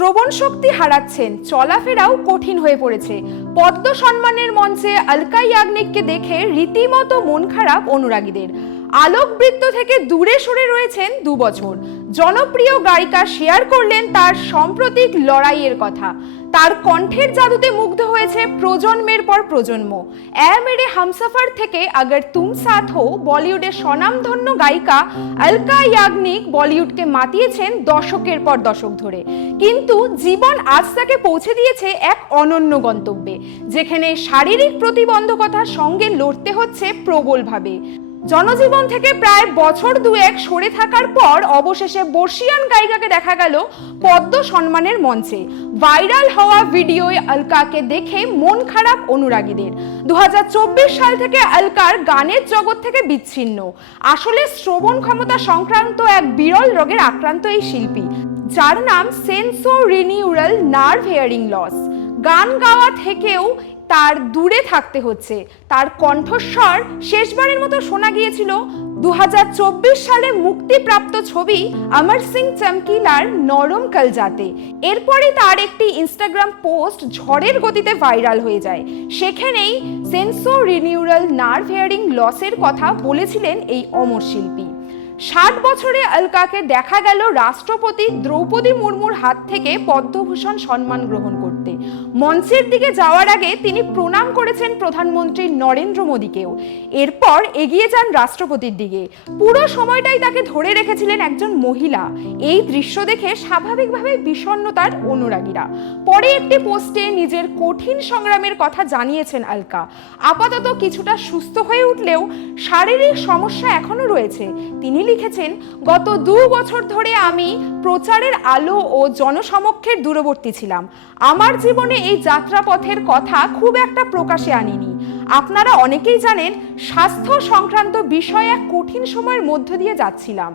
শ্রবণ শক্তি হারাচ্ছেন, চলাফেরাও কঠিন হয়ে পড়েছে। পদ্ম সম্মানের মঞ্চে অলকা ইয়াগনিককে দেখে রীতিমতো মন খারাপ অনুরাগীদের। আলোকবৃত্ত থেকে দূরে সরে রয়েছেন 2 বছর। জনপ্রিয় গায়িকা শেয়ার করলেন তার সাম্প্রতিক লড়াইয়ের কথা। তার কণ্ঠের জাদুতে মুগ্ধ হয়েছে প্রজন্মের পর প্রজন্ম। এ মেরে হামসফর থেকে আগর তুম সাথ হো বলিউডের স্বনামধন্য গায়িকা অলকা ইয়াগনিক বলিউডকে মাতিয়েছেন দশকের পর দশক ধরে, কিন্তু জীবন আজ তাকে পৌঁছে দিয়েছে এক অনন্য গন্তব্যে, যেখানে শারীরিক প্রতিবন্ধকতার সঙ্গে লড়তে হচ্ছে প্রবলভাবে। জনজীবন থেকে প্রায় বছর দুয়েক সরে থাকার পর অবশেষে বর্ষিয়ান গায়িকাকে দেখা গেল পদ্ম সম্মানের মঞ্চে। ভাইরাল হওয়া ভিডিওয় অলকাকে দেখে মন খারাপ অনুরাগীদের। 2024 সাল থেকে অলকার গানের জগৎ থেকে বিচ্ছিন্ন। আসলে শ্রবণ ক্ষমতা সংক্রান্ত এক বিরল রোগের আক্রান্ত এই শিল্পী, যার নাম সেন্সোরিনিউরাল নার্ভ হিয়ারিং লস। গান গাওয়া থেকেও তার দূরে থাকতে হচ্ছে। তার কণ্ঠস্বর শেষবারের মতো শোনা গিয়েছিল 2024 সালে মুক্তিপ্রাপ্ত ছবি অমর সিং চমকিলার নরম কলজাতে। এরপরে তার একটি ইনস্টাগ্রাম পোস্ট ঝড়ের গতিতে ভাইরাল হয়ে যায়। সেখানেই সেন্সোরিনিউরাল নার্ভ হিয়ারিং লসের কথা বলেছিলেন এই অমর শিল্পী। 60 বছরে অলকাকে দেখা গেল রাষ্ট্রপতি দ্রৌপদী মুর্মুর হাত থেকে পদ্মভূষণ সম্মান গ্রহণ করতে। মঞ্চের দিকে যাওয়ার আগে তিনি প্রণাম করেছেন প্রধানমন্ত্রী নরেন্দ্র মোদীকেও। এরপর এগিয়ে যান রাষ্ট্রপতির দিকে। পুরো সময়টাই তাকে ধরে রেখেছিলেন একজন মহিলা। এই দৃশ্য দেখে স্বাভাবিকভাবে বিষণ্ণ তার অনুরাগীরা। পরে একটি পোস্টে নিজের কঠিন সংগ্রামের কথা জানিয়েছেন অলকা। আপাতত কিছুটা সুস্থ হয়ে উঠলেও শারীরিক সমস্যা এখনো রয়েছে। তিনি লিখেছেন, গত 2 বছর ধরে আমি প্রচারের আলো ও জনসমক্ষের দূরবর্তী ছিলাম। আমার জীবনে এই যাত্রাপথের কথা খুব একটা প্রকাশে আনিনি। আপনারা অনেকেই জানেন, স্বাস্থ্য সংক্রান্ত বিষয়ে এক কঠিন সময়ের মধ্য দিয়ে যাচ্ছিলাম।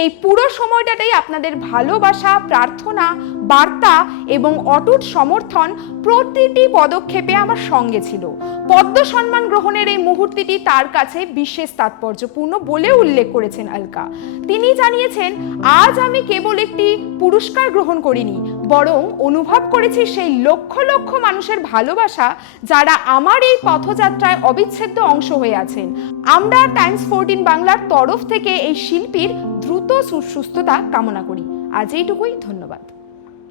এই পুরো সময়টাতেই আপনাদের ভালোবাসা, প্রার্থনা, বার্তা এবং অটুট সমর্থন প্রতিটি পদক্ষেপে আমার সঙ্গে ছিল। পদ্ম সম্মান গ্রহণের এই মুহূর্তটি তার কাছে বিশেষ তাৎপর্যপূর্ণ বলে উল্লেখ করেছেন অলকা। তিনি জানিয়েছেন, আজ আমি কেবল একটি পুরস্কার গ্রহণ করিনি, বরং অনুভব করেছি সেই লক্ষ লক্ষ মানুষের ভালোবাসা যারা আমার এই পথযাত্রায় অবিচ্ছেদ্য অংশ হয়ে আছেন। আমরা টাইমস 14 বাংলার তরফ থেকে এই শিল্পীর দ্রুত সুস্থতা কামনা করি। আজ এইটুকুই, ধন্যবাদ।